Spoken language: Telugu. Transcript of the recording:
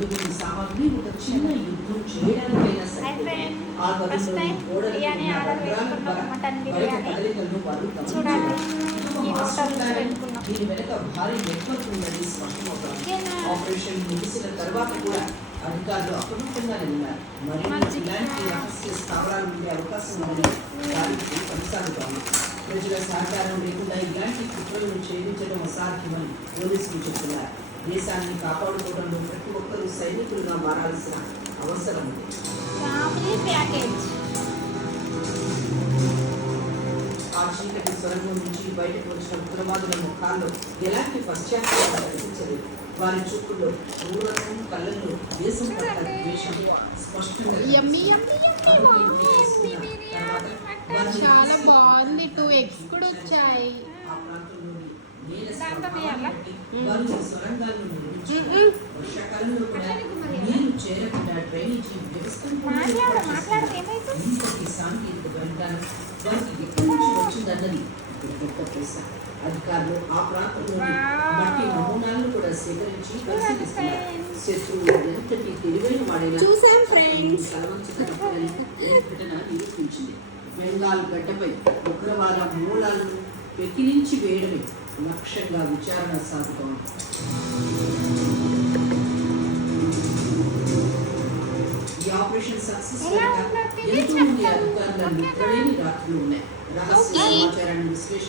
మందుగుండు సామాగ్రి ఒక చిన్న యుద్ధం చేయడానికైనా సరే ఆ గదుల్లో గోడలకు బయట కదలికలను వాళ్ళు దీని వెనక భారీ నెట్వర్క్ ఉందని స్పష్టమవుతోంది. ఆపరేషన్ ముగిసిన తర్వాత కూడా అధికారులు అప్రమత్తంగానే ఉన్నారు. మరియు ఇలాంటి రహస్య స్థావరాలు ఉండే అవకాశం ఉందని దానికి కొనసాగుతోంది. ప్రజల సహకారం లేకుండా ఇలాంటి కుట్రలను ఛేదించడం అసాధ్యమని పోలీసులు చెబుతున్నారు. దేశాన్ని కాపాడుకోవడంలో ప్రతి ఒక్కరూ సైనికులుగా మారాల్సిన అవసరం ఉంది. ఆ చీకటి స్వరంగం నుంచి బయటకు వచ్చిన ఉగ్రవాదుల ముఖాల్లో ఎలాంటి పశ్చాత్తాపం కనిపించలేదు. వారి చూపుల్లో క్రూరత్వం, కళ్ళల్లో దేశం పట్ల ద్వేషం స్పష్టంగా చాలా బాగుంది. 2 eggs కూడా వచ్చాయి. ఆ ప్రాంతంలోని నేల సొరంగాలను నిర్మించి వర్షాకాలంలో కూడా నీరు చేరకుండా డ్రైనేజీ వ్యవస్థను ఇంతటి సాంకేతిక పరిజ్ఞానం వారికి ఎక్కడి నుంచి వచ్చిందన్నది గొప్ప ప్రశ్న. అధికారులు ఆ ప్రాంతంలోని మట్టి నమూనాలను కూడా సేకరించి పరిశీలిస్తున్నారు. శత్రువు ఎంతటి తెలివైన వాడైనా కలవంచగలగని ఘటన నిరూపించింది. బెంగాల్ గడ్డపై ఉగ్రవాద మూలాలను పెకిలించి వేయడమే లక్ష్యంగా విచారణ సాగుతోంది. ఈ ఆపరేషన్ సక్సెస్ ఎంతో మంది అధికారుల నిద్రలేని రాత్రులు ఉన్నాయి. రహస్య సమాచారాన్ని విశ్లేషణ